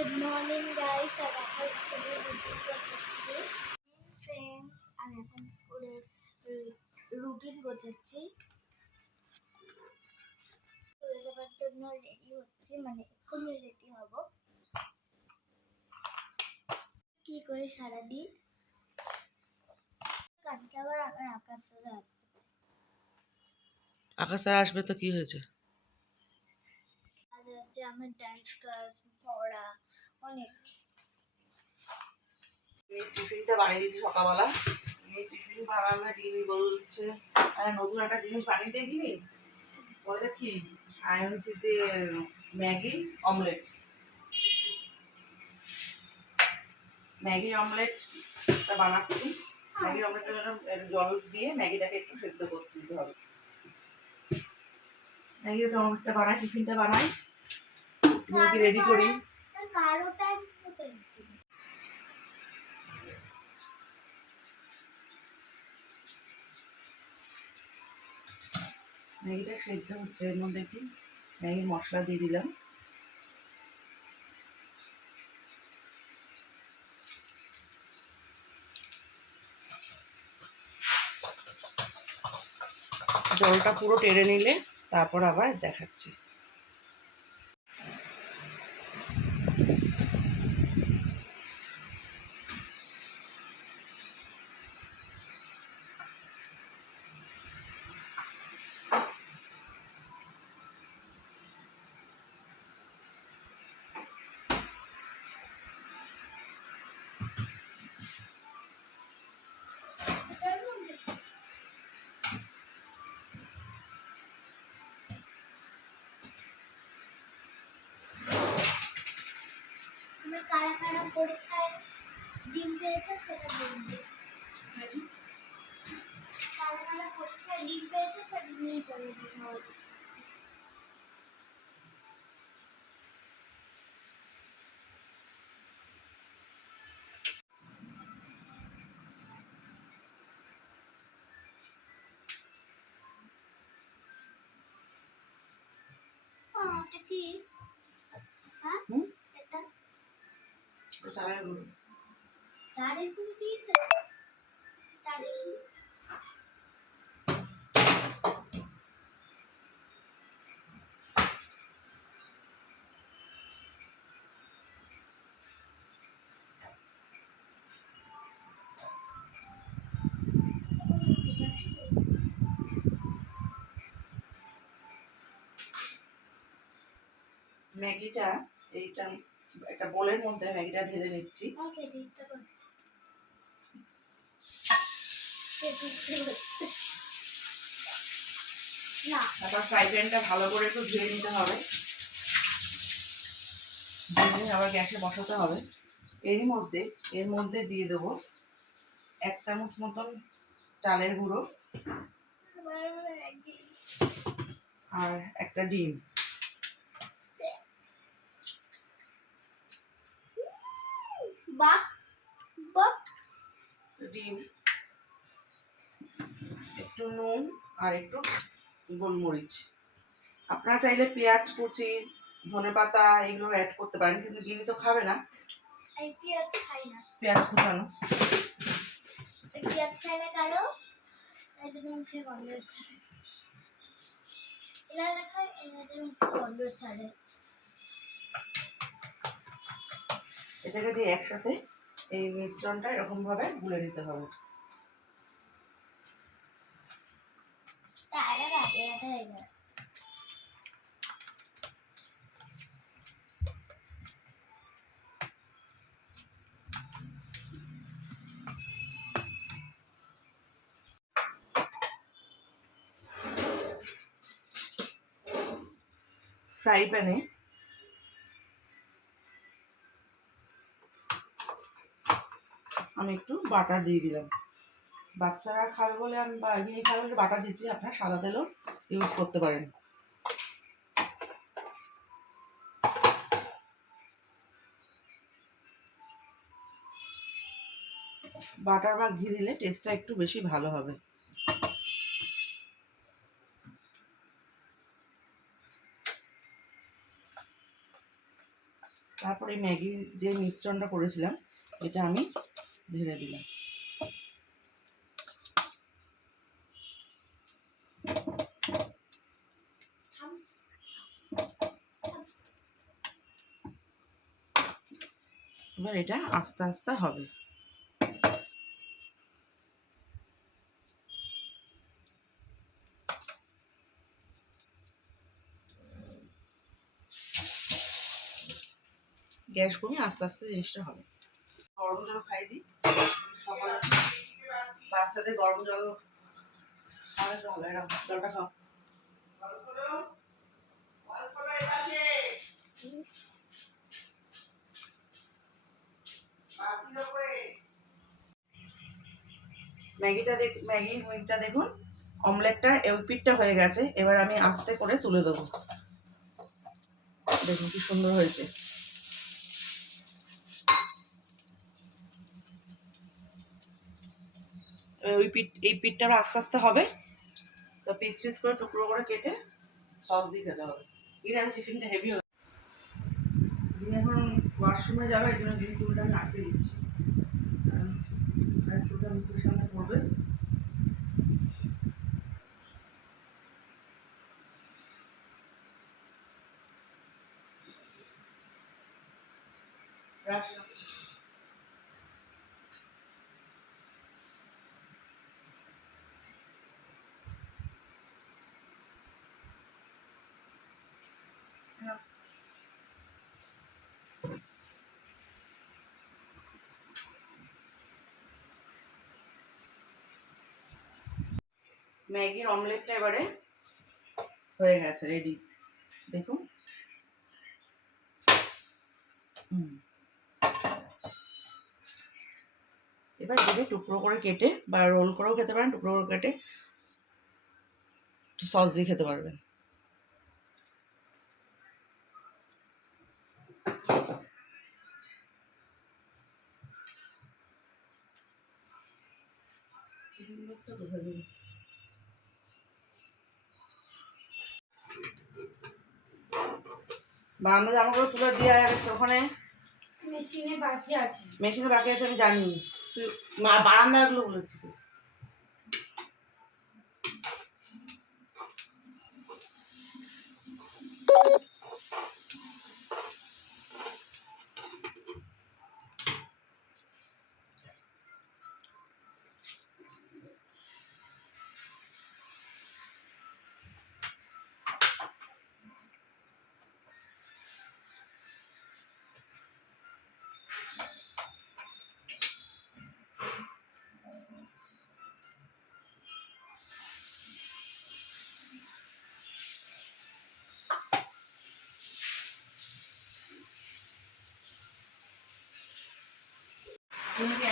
Good morning guys, আমি এখন স্কুলে রুটিন করতেছি। ফ্রেন্ডস, আমি এখন স্কুলে রুটিন করতেছি। স্কুলে যাওয়ার জন্য রেডি হচ্ছি, মানে এক্ষুনি রেডি হব। কি করে সারাদিন? কালকে আবার আমার আকাশ স্যার আসছে। আকাশ স্যার আসবে তো কি হয়েছে? আজ আছে আমার ডান্স ক্লাস, পড়া অনেক। এই টিফিনটা বানিয়ে দিয়েছি সকালবেলা। এই টিফিন বানানো দিদি বলছে নতুন একটা জিনিস বানিয়ে দিয়ে দিবি। ওইটা কি? আনছি যে ম্যাগি অমলেট। ম্যাগি অমলেটটা বানাচ্ছি। ম্যাগি অমলেটটা জল দিয়ে ম্যাগিটাকে একটু সেদ্ধ করতে দিতে হবে। ম্যাগি অমলেটটা বানাই, টিফিনটা বানাই, রেডি করি। ম্যাগিটা সেদ্ধ হচ্ছে, এর মধ্যে একটু ম্যাগির মশলা দিয়ে দিলাম। জলটা পুরো টেনে নিলে তারপর আবার দেখাচ্ছি। কারা কারা পরীক্ষায় ডিম পেয়েছে সেটা বলবে। কারা কারা পরীক্ষায় ডিম পেয়েছে সেটা নিয়ে চলে দিন। এটা কি? হ্যাঁ, এটা চারের ফুল দিয়েছে। চারের ম্যাগিটা এইটা একটা বোলের মধ্যে ম্যাগিটা ঢেলে নিচ্ছি। ওকে, দিতে করছে। না, তারপর ফ্রাই প্যানটা ভালো করে একটু ধুয়ে নিতে হবে, দিয়ে আবার গ্যাসে বসাতে হবে। এর মধ্যে দিয়ে দেবো 1 চামচ মতন চালের গুঁড়ো আর একটা ডিম। বাহ বাহ। ডিম, একটু নুন আর একটু গোলমরিচ। আপনারা চাইলে পেঁয়াজ কুচি, ধনেপাতা এগুলো অ্যাড করতে পারেন, কিন্তু দিদি তো খাবে না পেঁয়াজ খাই না। পেঁয়াজ কুচানো। পেঁয়াজ খাই না কেন? এই জন্য মুখে গন্ধ ছাড়ে। এনারা খায়, এনাদের মুখে গন্ধ ছাড়ে। এটাকে দিয়ে একসাথে এই মিশ্রণটা এরকম ভাবে গুলে নিতে হবে। তারা রাতে রাতে হয়ে যায়। ফ্রাই প্যানে আমি একটু বাটার দিয়ে দিলাম। বাচ্চারা খাবে বলে আমি বানিয়ে খাবে বলে বাটার দিচ্ছি, আপনারা সাদা তেলও ইউজ করতে পারেন। বাটার বা ঘি দিলে টেস্টটা একটু বেশি ভালো হবে। তারপর এই ম্যাগির যে মিশ্রণটা করেছিলাম এটা আমি ঢেলে দিলাম। এবার এটা আস্তে আস্তে হবে। গ্যাস কমিয়ে আস্তে আস্তে জিনিসটা হবে। গরম জল খাই দিই সকালে, বাচ্চাদের গরম জল খাওয়ালে তো ভালো। এরকম জলটা খাও। ম্যাগিটা দেখুন, অমলেটটা এই পিঠটা হয়ে গেছে। এবার আমি আস্তে করে তুলে দেবো। দেখুন কি সুন্দর হয়েছে। এই পিঠটা আস্তে আস্তে হবে, তো পিস পিস করে টুকরো করে কেটে সস দিয়ে খেতে হবে। আমি টিফিনটা হেভি হবে। দিন এখন ওয়াশরুমে যাবে, এই জন্য দিন চুলটা আমি আটকে দিচ্ছি, চুলটা মুখের সামনে পড়বে। ম্যাগির অমলেটটা এবারে হয়ে গেছে, রেডি। দেখুন এবার এটাকে টুকরো করে কেটে বা রোল করেও খেতে পারেন, টুকরো করে কেটে সস দিয়ে খেতে পারবেন। বারান্দা জামাগুলো তুলে দিয়ে গেছে, ওখানে মেশিনে বাকি আছে আমি জানি। তুই বারান্দাগুলো বলেছি তুই।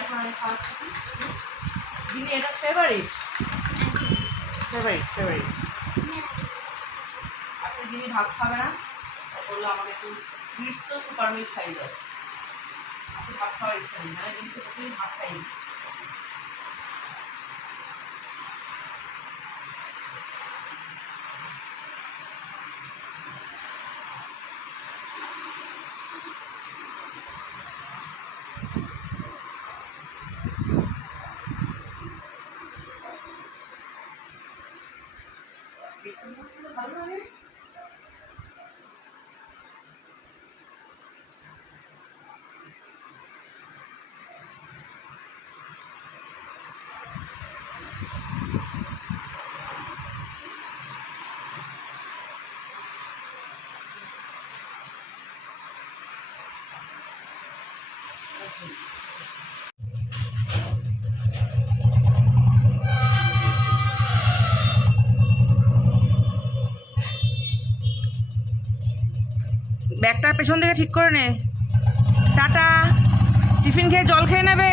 এখন আমি খাওয়াচ্ছি দিদি, এটা ফেভারিট। আজকে দিদি ভাত খাবে না, বললো আমাকে একটু গ্রীষ্ম সুপার মিল্ক খাই দাও। আজকে ভাত খাওয়ার ইচ্ছা নেই, মানে দিদিকে প্রতিদিন ভাত খাইনি। ভালো লাগে। ব্যাগটা পেছন থেকে ঠিক করে নে। টাটা। টিফিন খেয়ে জল খেয়ে নেবে।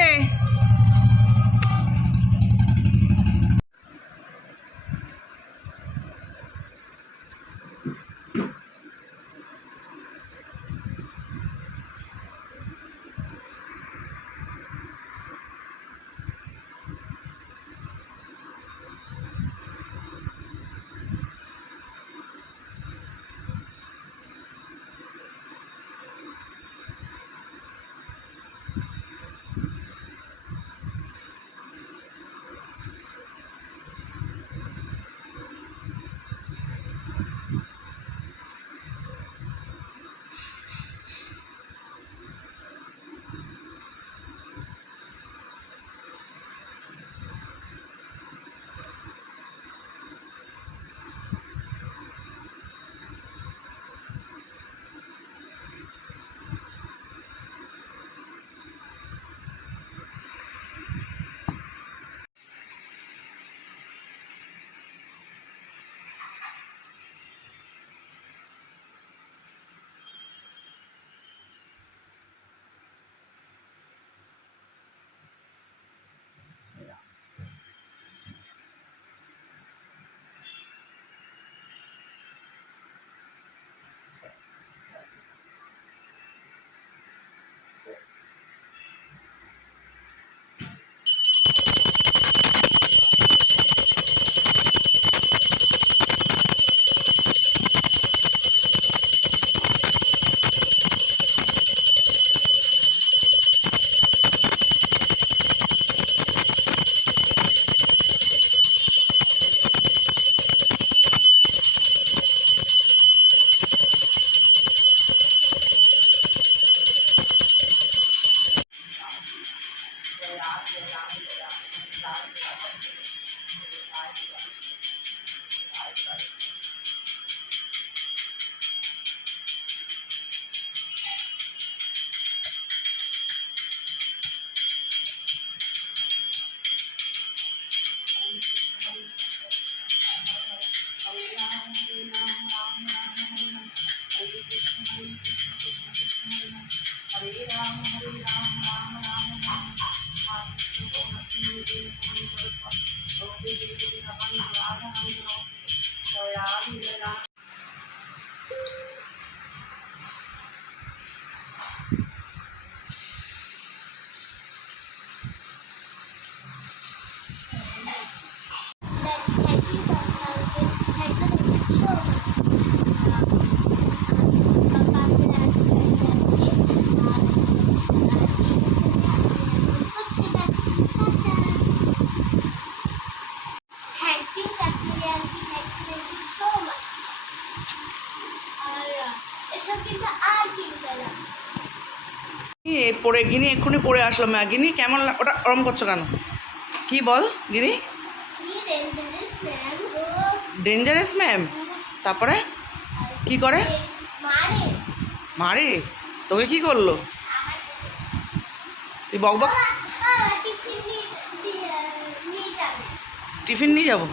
পড়ে গিনি এক্ষুনি পড়ে আসলাম। গিনি কেমন ওটা ওরম করছো কেন? কি বল গিনি? Dangerous ma'am? তারপরে কি করে? মারে? তোকে কি করলো? তুই বক বক। টিফিন নিয়ে যাবো?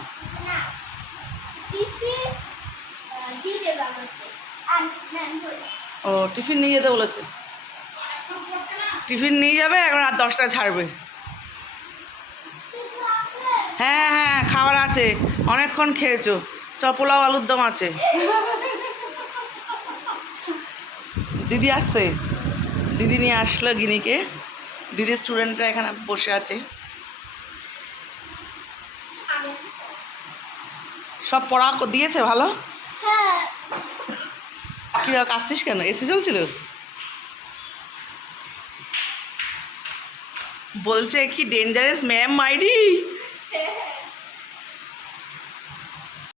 ও টিফিন নিয়ে যেতে বলেছে। টিফিন নিয়ে যাবে, এখন রাত 10টায় ছাড়বে। হ্যাঁ হ্যাঁ খাবার আছে, অনেকক্ষণ খেয়েছো। পোলাও আলুর দম আছে। দিদি আসছে, দিদি নিয়ে আসলো গিনিকে। দিদির স্টুডেন্টরা এখানে বসে আছে, সব পড়া দিয়েছে ভালো। কি কাশছিস কেন? এসি চলছিল? বলছে কি ডেঞ্জারাস ম্যাম মাইরি।